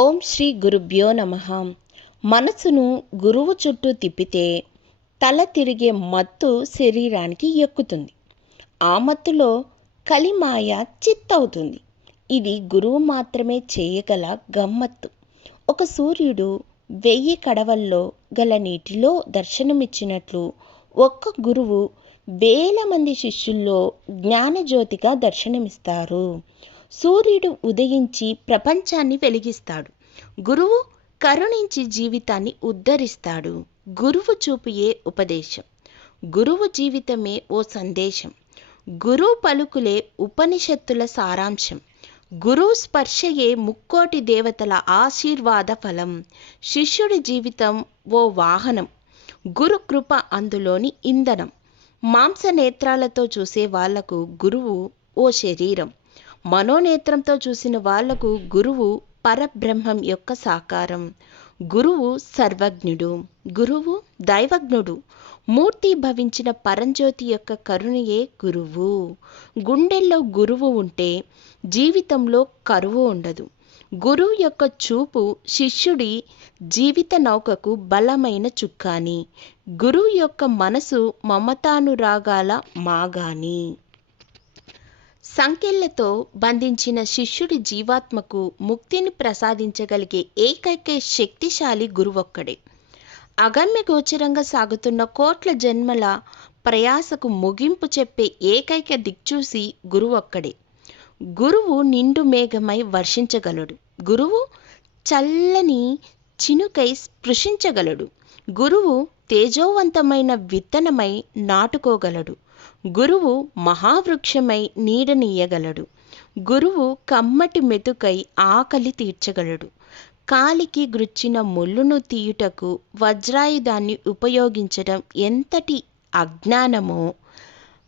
ఓం శ్రీ గురుభ్యో నమః. మనసును గురువు చుట్టూ తిప్పితే తల తిరిగే మత్తు శరీరానికి ఎక్కుతుంది. ఆ మత్తులో కలిమాయ చిత్తవుతుంది. ఇది గురువు మాత్రమే చేయగల గమ్మత్తు. ఒక సూర్యుడు 1000 కడవల్లో గల నీటిలో దర్శనమిచ్చినట్లు ఒక్క గురువు వేల మంది శిష్యుల్లో జ్ఞానజ్యోతిగా దర్శనమిస్తారు. సూర్యుడు ఉదయించి ప్రపంచాన్ని వెలిగిస్తాడు. గురువు కరుణించి జీవితాన్ని ఉద్ధరిస్తాడు. గురువు చూపుయే ఉపదేశం. గురువు జీవితమే ఓ సందేశం. గురువు పలుకులే ఉపనిషత్తుల సారాంశం. గురువు స్పర్శయే ముక్కోటి దేవతల ఆశీర్వాద ఫలం. శిష్యుడి జీవితం ఓ వాహనం. గురు కృప అందులోని ఇంధనం. మాంసనేత్రాలతో చూసే వాళ్లకు గురువు ఓ శరీరం. మనోనేత్రంతో చూసిన వాళ్లకు గురువు పరబ్రహ్మం యొక్క సాకారం. గురువు సర్వజ్ఞుడు. గురువు దైవజ్ఞుడు. మూర్తి భవించిన పరంజ్యోతి యొక్క కరుణయే గురువు. గుండెల్లో గురువు ఉంటే జీవితంలో కరువు ఉండదు. గురువు యొక్క చూపు శిష్యుడి జీవిత నౌకకు బలమైన చుక్కాని. గురువు యొక్క మనసు మమతానురాగాల మాగాని. సంకెళ్లతో బంధించిన శిష్యుడి జీవాత్మకు ముక్తిని ప్రసాదించగలిగే ఏకైక శక్తిశాలి గురువొక్కడే. అగమ్య గోచరంగా సాగుతున్న కోట్ల జన్మల ప్రయాసకు ముగింపు చెప్పే ఏకైక దిక్చూసి గురువొక్కడే. గురువు నిండు మేఘమై వర్షించగలడు. గురువు చల్లని చినుకై స్పృశించగలడు. గురువు తేజోవంతమైన విత్తనమై నాటుకోగలడు. గురువు మహావృక్షమై నీడనీయగలడు. గురువు కమ్మటి మెతుకై ఆకలి తీర్చగలడు. కాలికి గ్రుచ్చిన ముళ్ళును తీయుటకు వజ్రాయుధాన్ని ఉపయోగించడం ఎంతటి అజ్ఞానమో,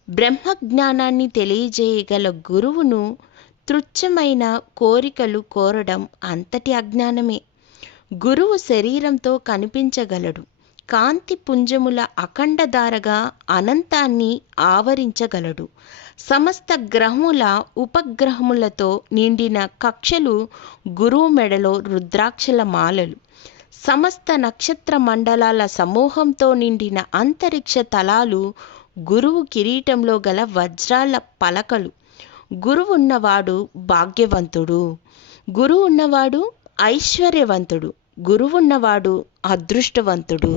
బ్రహ్మజ్ఞానాన్ని తెలియజేయగల గురువును తుచ్చమైన కోరికలు కోరడం అంతటి అజ్ఞానమే. గురువు శరీరంతో కనిపించగలడు. కాంతి పుంజముల అఖండధారగా అనంతాన్ని ఆవరించగలడు. సమస్త గ్రహముల ఉపగ్రహములతో నిండిన కక్షలు గురువు మెడలో రుద్రాక్షల మాలలు. సమస్త నక్షత్ర మండలాల సమూహంతో నిండిన అంతరిక్ష తలాలు గురువు కిరీటంలో గల వజ్రాల పలకలు. గురువున్నవాడు భాగ్యవంతుడు. గురువున్నవాడు ఐశ్వర్యవంతుడు. గురువున్నవాడు అదృష్టవంతుడు.